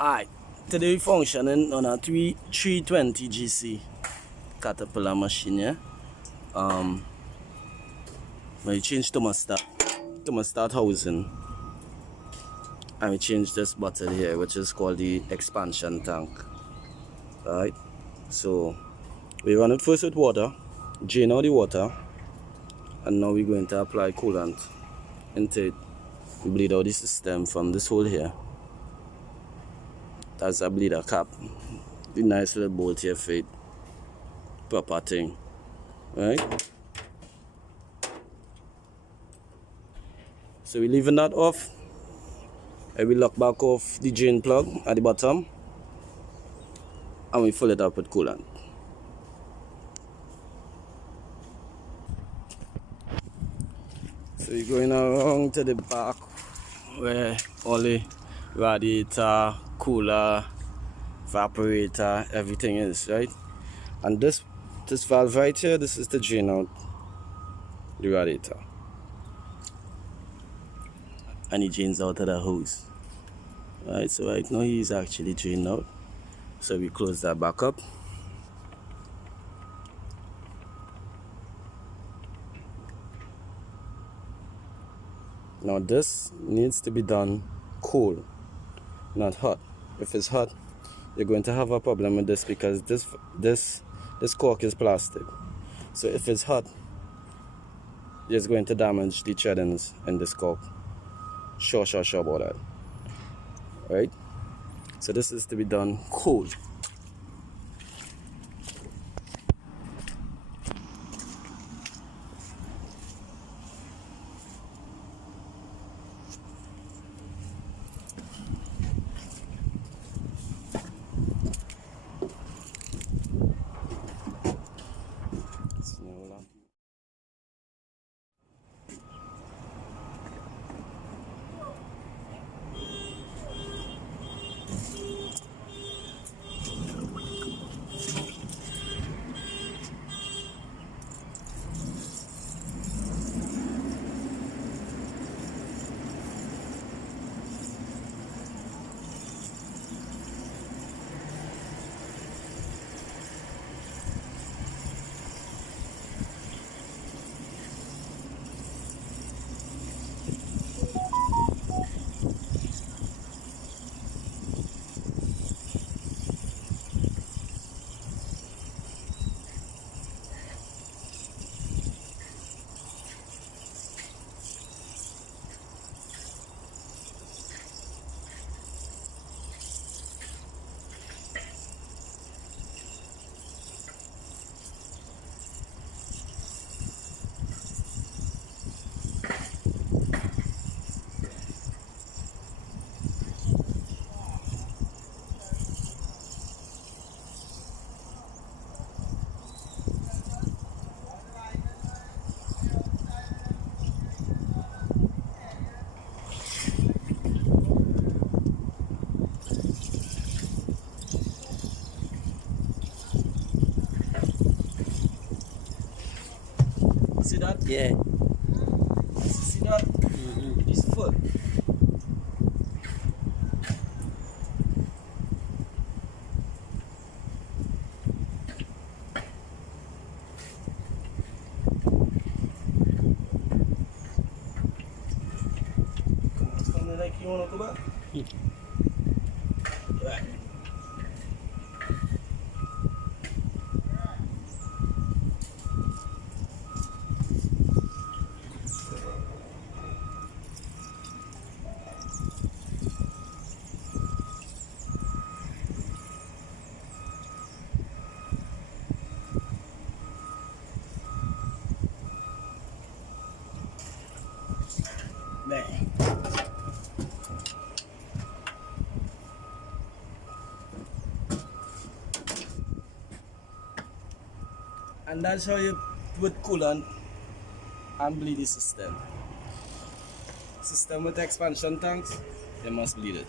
Alright, today we functioning on a 320 GC Caterpillar machine, yeah? We change thermostat housing, and we change this bottle here, which is called the expansion tank. Alright, so we run it first with water, drain out the water, and now we're going to apply coolant into it. We bleed out the system from this hole here. That's a bleeder cap. The nice little bolt here for it. Proper thing. Right? So we're leaving that off. And we lock back off the drain plug at the bottom. And we fill it up with coolant. So we're going around to the back where all the radiator, cooler, evaporator, everything is, right? And this valve right here, this is to drain out the radiator. And it drains out of the hose. Right, so right now he's actually drained out. So we close that back up. Now this needs to be done cool, not hot. If it's hot, you're going to have a problem with this because this cork is plastic. So if it's hot, it's going to damage the threadings in this cork. Sure about that. Right? So this is to be done cool. See that? Yeah. See that? It's full. It's coming like you want to go back? Right. Bang. And that's how you put coolant and bleed the system. System with expansion tanks, you must bleed it.